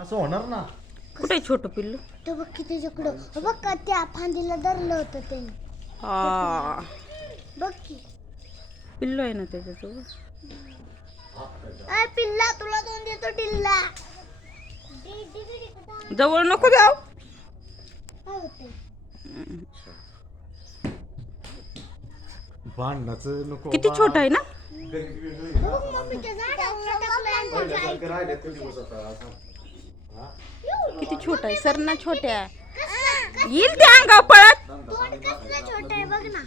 असं होणार ना. कुठे छोट पिल्लू? तो बघ की त्याच्याकडं बघ का त्या फांदीला धरलं होतं त्याने. हा बघ की पिल्लू आहे ना त्याच्यासोबत. अय पिल्ला तुला दोन देतो टिल्ला. जवळ नको जाऊ. काय होतंय? भांडणाचं नको. किती छोटा आहे ना. बघ मम्मीच्या झाडावर टाकलंय आणि तुझ्या आई राहिले ते दिवस आता असं. किती छोटा आहे. सर ना छोट्या येईल त्या अंगावर पळत. तोंड कसलं छोटं आहे बघ ना.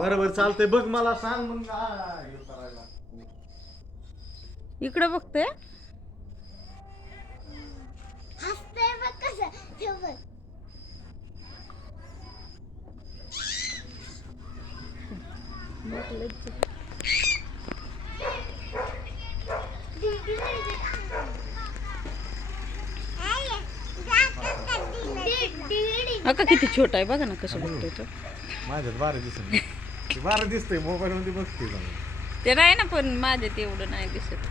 बरोबर चालतंय बघ मला सांग मग हे करायला. इकडे बघते. हसतंय बघ कसं ते बघ. अका किती छोटा आहे बघा ना कसं बघतोय तो. माझ्यात बारा दिसत बारा दिसतंय मोबाईल मध्ये बघते जाऊन. ते नाही ना पण माझ्या तेवढं नाही दिसत.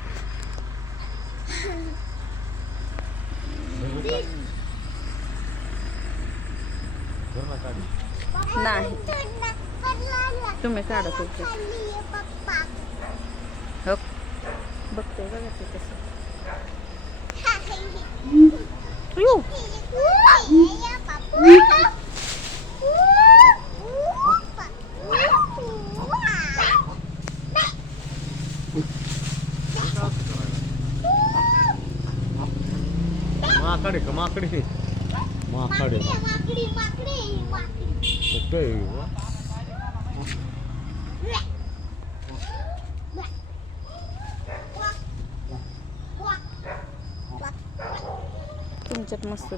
धर ना काढी. नाही तुम्ही काढा तुमचं. हो बघतोय बघा ते कसं. अयो. माकडे का माकडे माकडे माकडी माकडी माकडी. काय तुमच्यात मस्त